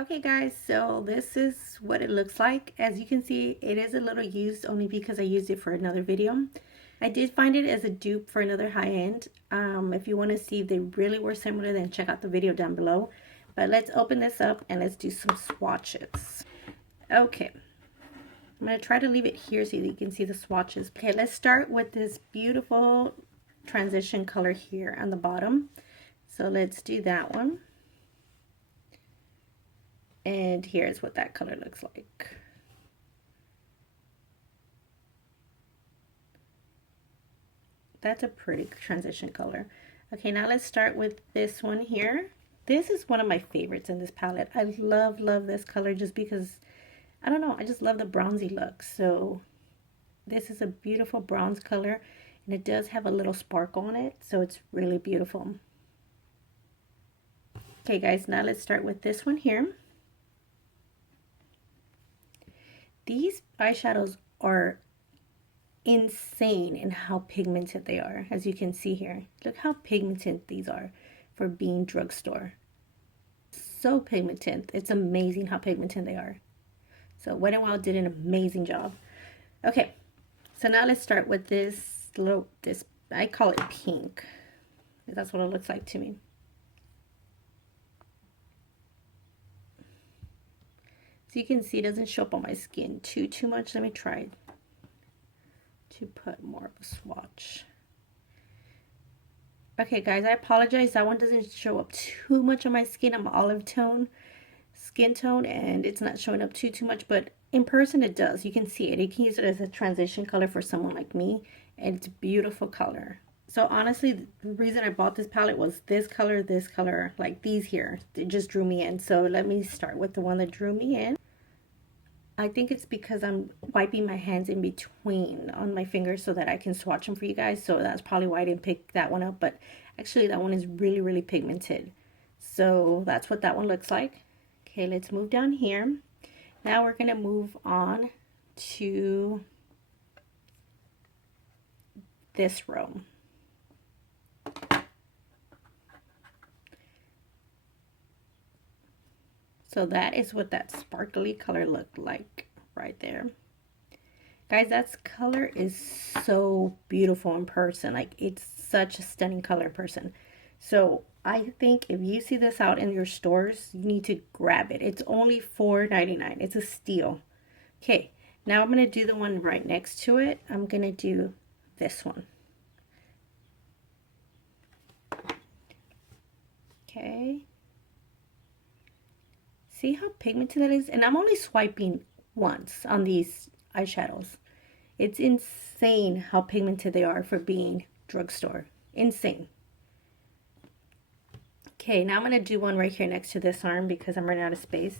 Okay guys, so this is what it looks like. As you can see, it is a little used only because I used it for another video. I did find it as a dupe for another high-end. If you want to see if they really were similar, then check out the video down below. But let's open this up and let's do some swatches. Okay, I'm going to try to leave it here so you can see the swatches. Okay, let's start with this beautiful transition color here on the bottom. So let's do that one. And here's what that color looks like. That's a pretty transition color. Okay, now let's start with this one here. This is one of my favorites in this palette. I love this color just because, I don't know, I just love the bronzy look. So this is a beautiful bronze color, and it does have a little sparkle on it, so it's really beautiful. Okay guys, now let's start with this one here. These eyeshadows are insane in how pigmented they are. As you can see here, look how pigmented these are for being drugstore. So pigmented. It's amazing how pigmented they are. So Wet n Wild did an amazing job. Okay, so now let's start with this I call it pink. That's what it looks like to me. So you can see it doesn't show up on my skin too much. Let me try to put more of a swatch. Okay guys, I apologize. That one doesn't show up too much on my skin. I'm olive tone skin tone and it's not showing up too much, but in person it does. You can see it. You can use it as a transition color for someone like me, and it's a beautiful color. So honestly, the reason I bought this palette was this color, like these here. It just drew me in. So let me start with the one that drew me in. I think it's because I'm wiping my hands in between on my fingers so that I can swatch them for you guys. So that's probably why I didn't pick that one up. But actually that one is really pigmented. So that's what that one looks like. Okay, let's move down here. Now we're going to move on to this row. So that is what that sparkly color looked like right there. Guys, that color is so beautiful in person. Like, it's such a stunning color in person. So I think if you see this out in your stores, you need to grab it. It's only $4.99. It's a steal. Okay, now I'm going to do the one right next to it. I'm going to do this one. Okay. See how pigmented that is? And I'm only swiping once on these eyeshadows. It's insane how pigmented they are for being drugstore. Insane. Okay, now I'm going to do one right here next to this arm because I'm running out of space.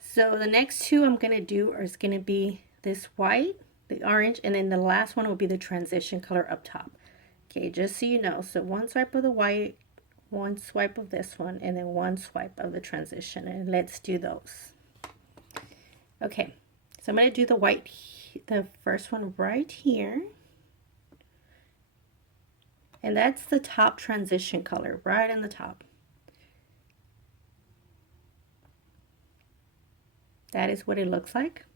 So the next two I'm going to do is going to be this white, the orange, and then the last one will be the transition color up top. Okay, just so you know. So one swipe of the white, one swipe of this one, and then one swipe of the transition, and let's do those. Okay, so I'm going to do the white, the first one right here, and that's the top transition color right in the top. That is what it looks like.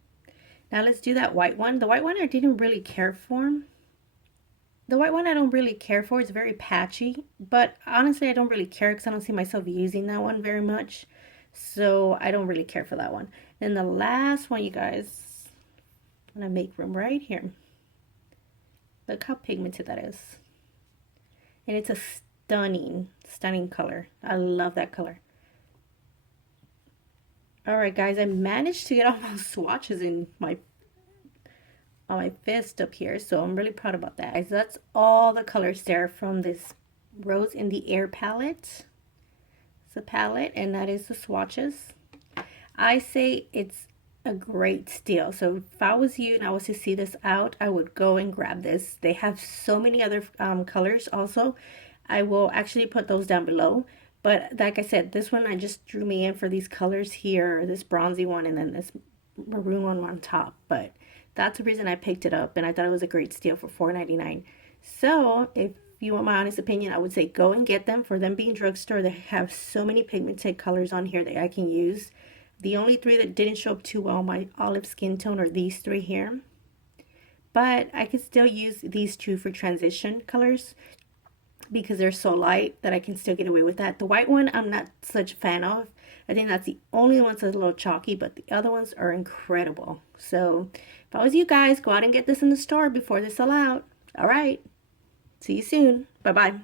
Now let's do that white one. The white one I didn't really care for. The white one I don't really care for. It's very patchy, but honestly I don't really care because I don't see myself using that one very much. So I don't really care for that one. Then the last one, you guys, I'm going to make room right here. Look how pigmented that is. And it's a stunning color. I love that color. Alright guys, I managed to get all those swatches in my on my fist up here, so I'm really proud about that. Guys, that's all the colors there from this Rose in the Air palette. It's a palette, and that is the swatches. I say it's a great steal. So if I was you and I was to see this out, I would go and grab this. They have so many other colors also. I will actually put those down below. But like I said, this one I just drew me in for these colors here, this bronzy one and then this maroon one on top. But that's the reason I picked it up, and I thought it was a great steal for $4.99. So if you want my honest opinion, I would say go and get them. For them being drugstore, they have so many pigmented colors on here that I can use. The only three that didn't show up too well my olive skin tone are these three here. But I could still use these two for transition colors because they're so light that I can still get away with that. The white one I'm not such a fan of. I think that's the only one that's a little chalky, but the other ones are incredible. So if I was you guys, go out and get this in the store before they sell out. All right. See you soon. Bye-bye.